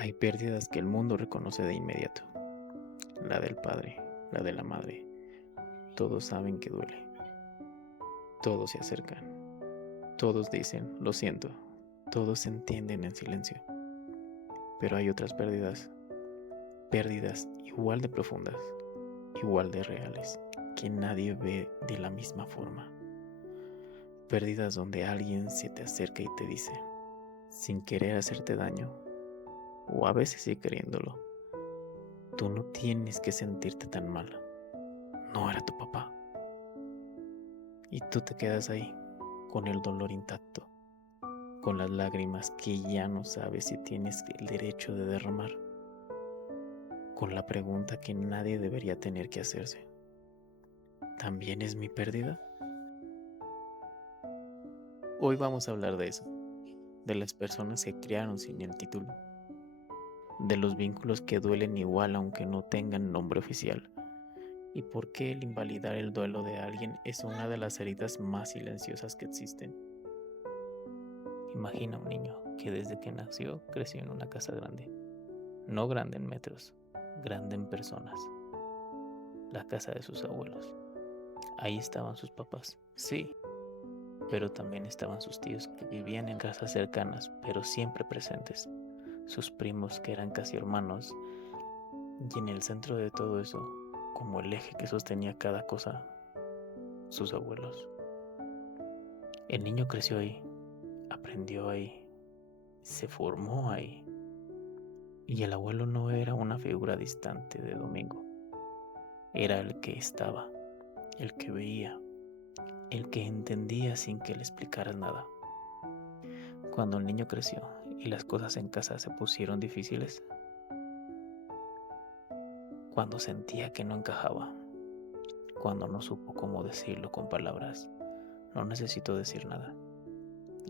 Hay pérdidas que el mundo reconoce de inmediato. La del padre, la de la madre. Todos saben que duele. Todos se acercan. Todos dicen, lo siento. Todos se entienden en silencio. Pero hay otras pérdidas igual de profundas, igual de reales, que nadie ve de la misma forma. Pérdidas donde alguien se te acerca y te dice, sin querer hacerte daño, o a veces sí queriéndolo, tú no tienes que sentirte tan mal. No era tu papá. Y tú te quedas ahí, con el dolor intacto, con las lágrimas que ya no sabes si tienes el derecho de derramar, con la pregunta que nadie debería tener que hacerse. ¿También es mi pérdida? Hoy vamos a hablar de eso, de las personas que criaron sin el título, de los vínculos que duelen igual aunque no tengan nombre oficial, y por qué el invalidar el duelo de alguien es una de las heridas más silenciosas que existen. Imagina un niño que desde que nació creció en una casa grande, no grande en metros, grande en personas, la casa de sus abuelos. Ahí estaban sus papás, sí, pero también estaban sus tíos que vivían en casas cercanas, pero siempre presentes, sus primos que eran casi hermanos, y en el centro de todo eso, como el eje que sostenía cada cosa, sus abuelos. El niño creció ahí, aprendió ahí, se formó ahí, y el abuelo no era una figura distante de domingo, era el que estaba, el que veía, el que entendía sin que le explicaras nada. Cuando el niño creció y las cosas en casa se pusieron difíciles, cuando sentía que no encajaba, cuando no supo cómo decirlo con palabras, no necesitó decir nada.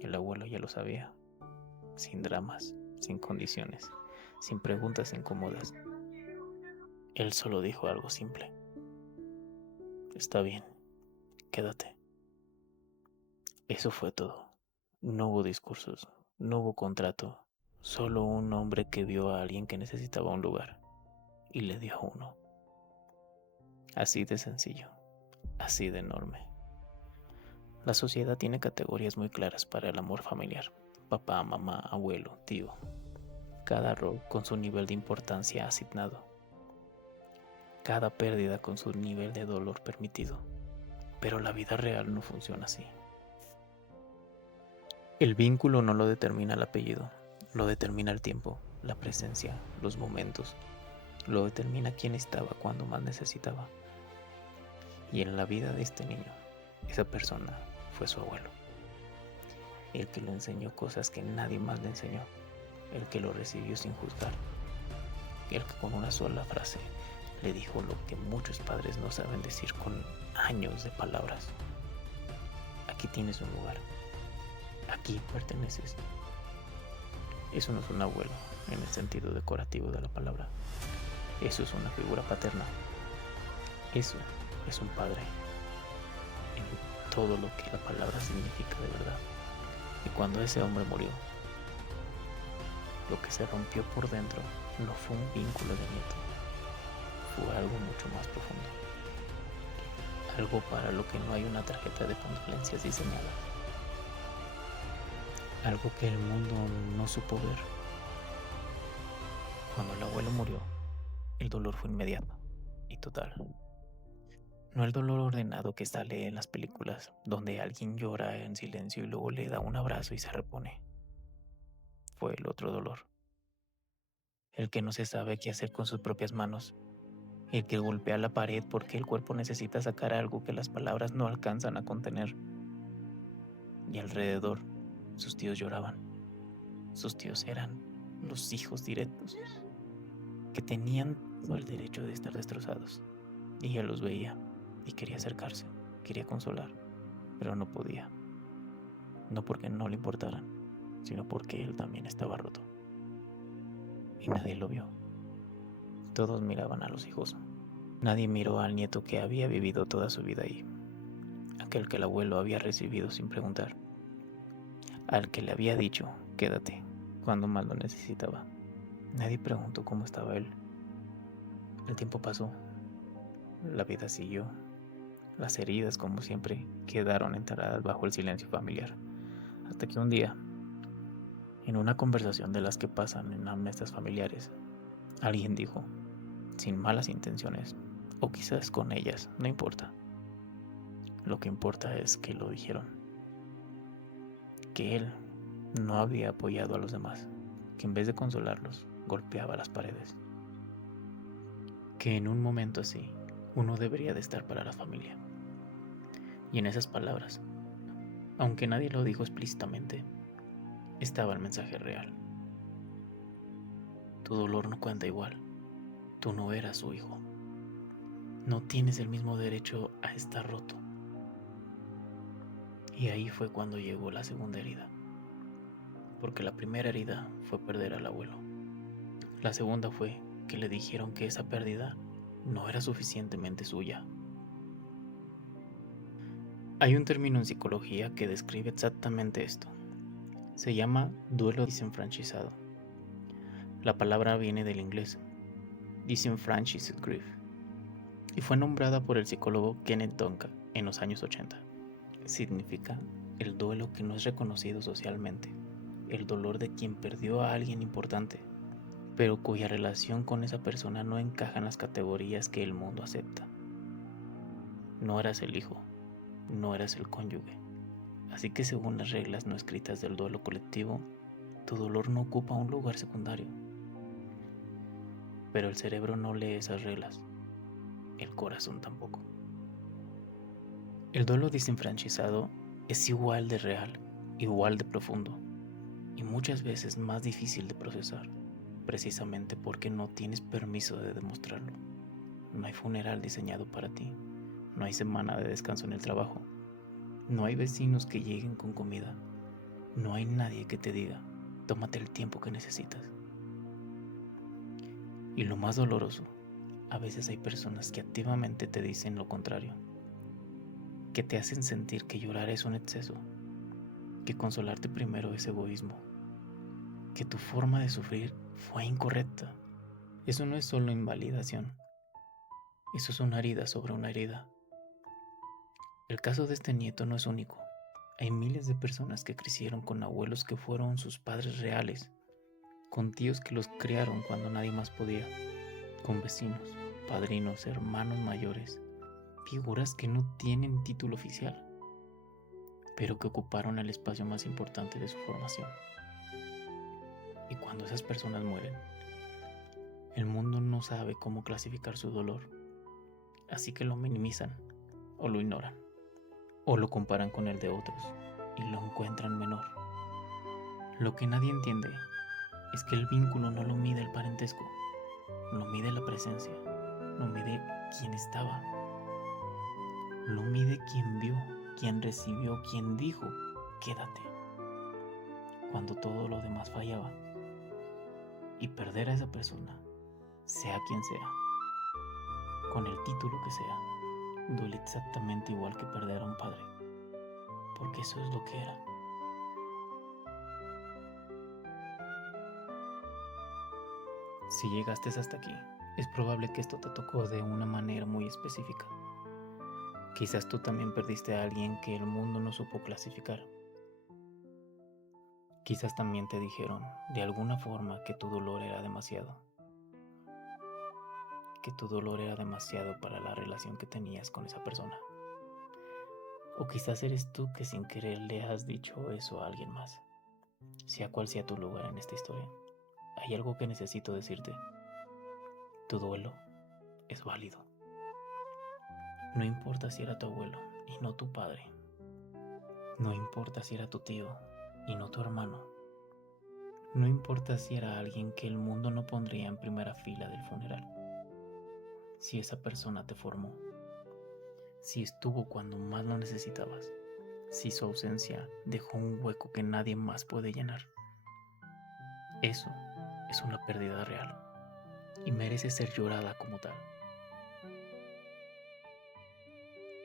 El abuelo ya lo sabía, sin dramas, sin condiciones, sin preguntas incómodas. Él solo dijo algo simple. Está bien, quédate. Eso fue todo. No hubo discursos, no hubo contrato, solo un hombre que vio a alguien que necesitaba un lugar y le dio uno. Así de sencillo, así de enorme. La sociedad tiene categorías muy claras para el amor familiar. Papá, mamá, abuelo, tío. Cada rol con su nivel de importancia asignado. Cada pérdida con su nivel de dolor permitido. Pero la vida real no funciona así. El vínculo no lo determina el apellido, lo determina el tiempo, la presencia, los momentos. Lo determina quién estaba cuando más necesitaba. Y en la vida de este niño, esa persona fue su abuelo. El que le enseñó cosas que nadie más le enseñó. El que lo recibió sin juzgar. El que con una sola frase le dijo lo que muchos padres no saben decir con años de palabras. Aquí tienes un lugar. Aquí perteneces. Eso no es un abuelo en el sentido decorativo de la palabra. Eso es una figura paterna. Eso es un padre en todo lo que la palabra significa de verdad. Y cuando ese hombre murió, lo que se rompió por dentro no fue un vínculo de nieto, fue algo mucho más profundo. Algo para lo que no hay una tarjeta de condolencias diseñada. Algo que el mundo no supo ver. Cuando el abuelo murió, el dolor fue inmediato y total. No el dolor ordenado que sale en las películas, donde alguien llora en silencio y luego le da un abrazo y se repone. Fue el otro dolor. El que no se sabe qué hacer con sus propias manos. El que golpea la pared porque el cuerpo necesita sacar algo que las palabras no alcanzan a contener. Y alrededor, sus tíos lloraban. Sus tíos eran los hijos directos, que tenían todo el derecho de estar destrozados. Y él los veía y quería acercarse, quería consolar, pero no podía. No porque no le importaran, sino porque él también estaba roto. Y nadie lo vio. Todos miraban a los hijos. Nadie miró al nieto que había vivido toda su vida ahí. Aquel que el abuelo había recibido sin preguntar. Al que le había dicho, quédate, cuando más lo necesitaba. Nadie preguntó cómo estaba él. El tiempo pasó, la vida siguió. Las heridas, como siempre, quedaron enterradas bajo el silencio familiar. Hasta que un día, en una conversación de las que pasan en amistades familiares, alguien dijo, sin malas intenciones, o quizás con ellas, no importa. Lo que importa es que lo dijeron. Que él no había apoyado a los demás, que en vez de consolarlos, golpeaba las paredes. Que en un momento así, uno debería de estar para la familia. Y en esas palabras, aunque nadie lo dijo explícitamente, estaba el mensaje real. Tu dolor no cuenta igual. Tú no eras su hijo. No tienes el mismo derecho a estar roto. Y ahí fue cuando llegó la segunda herida. Porque la primera herida fue perder al abuelo. La segunda fue que le dijeron que esa pérdida no era suficientemente suya. Hay un término en psicología que describe exactamente esto. Se llama duelo desenfranchisado. La palabra viene del inglés disenfranchised grief y fue nombrada por el psicólogo Kenneth Duncan en los años 80. Significa el duelo que no es reconocido socialmente, el dolor de quien perdió a alguien importante, pero cuya relación con esa persona no encaja en las categorías que el mundo acepta. No eras el hijo, no eras el cónyuge, así que según las reglas no escritas del duelo colectivo, tu dolor no ocupa un lugar secundario. Pero el cerebro no lee esas reglas, el corazón tampoco. El duelo desenfranchisado es igual de real, igual de profundo, y muchas veces más difícil de procesar, precisamente porque no tienes permiso de demostrarlo. No hay funeral diseñado para ti, no hay semana de descanso en el trabajo, no hay vecinos que lleguen con comida, no hay nadie que te diga, tómate el tiempo que necesitas. Y lo más doloroso, a veces hay personas que activamente te dicen lo contrario, que te hacen sentir que llorar es un exceso, que consolarte primero es egoísmo, que tu forma de sufrir fue incorrecta. Eso no es solo invalidación, eso es una herida sobre una herida. El caso de este nieto no es único. Hay miles de personas que crecieron con abuelos que fueron sus padres reales, con tíos que los criaron cuando nadie más podía, con vecinos, padrinos, hermanos mayores, figuras que no tienen título oficial, pero que ocuparon el espacio más importante de su formación. Y cuando esas personas mueren, el mundo no sabe cómo clasificar su dolor, así que lo minimizan o lo ignoran, o lo comparan con el de otros y lo encuentran menor. Lo que nadie entiende es que el vínculo no lo mide el parentesco, lo mide la presencia, lo mide quien estaba, lo mide quien vio, quien recibió, quien dijo, quédate, cuando todo lo demás fallaba. Y perder a esa persona, sea quien sea, con el título que sea, duele exactamente igual que perder a un padre, porque eso es lo que era. Si llegaste hasta aquí, es probable que esto te tocó de una manera muy específica. Quizás tú también perdiste a alguien que el mundo no supo clasificar. Quizás también te dijeron de alguna forma que tu dolor era demasiado. Que tu dolor era demasiado para la relación que tenías con esa persona. O quizás eres tú que sin querer le has dicho eso a alguien más. Sea cual sea tu lugar en esta historia, hay algo que necesito decirte. Tu duelo es válido. No importa si era tu abuelo y no tu padre. No importa si era tu tío y no tu hermano. No importa si era alguien que el mundo no pondría en primera fila del funeral. Si esa persona te formó, si estuvo cuando más lo necesitabas, si su ausencia dejó un hueco que nadie más puede llenar. Eso es una pérdida real y merece ser llorada como tal.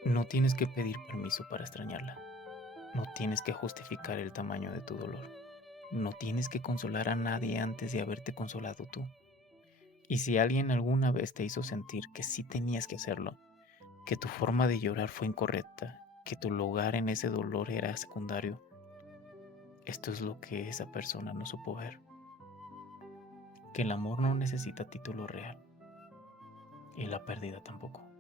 No tienes que pedir permiso para extrañarla. No tienes que justificar el tamaño de tu dolor. No tienes que consolar a nadie antes de haberte consolado tú. Y si alguien alguna vez te hizo sentir que sí tenías que hacerlo, que tu forma de llorar fue incorrecta, que tu lugar en ese dolor era secundario, esto es lo que esa persona no supo ver. Que el amor no necesita título real y la pérdida tampoco.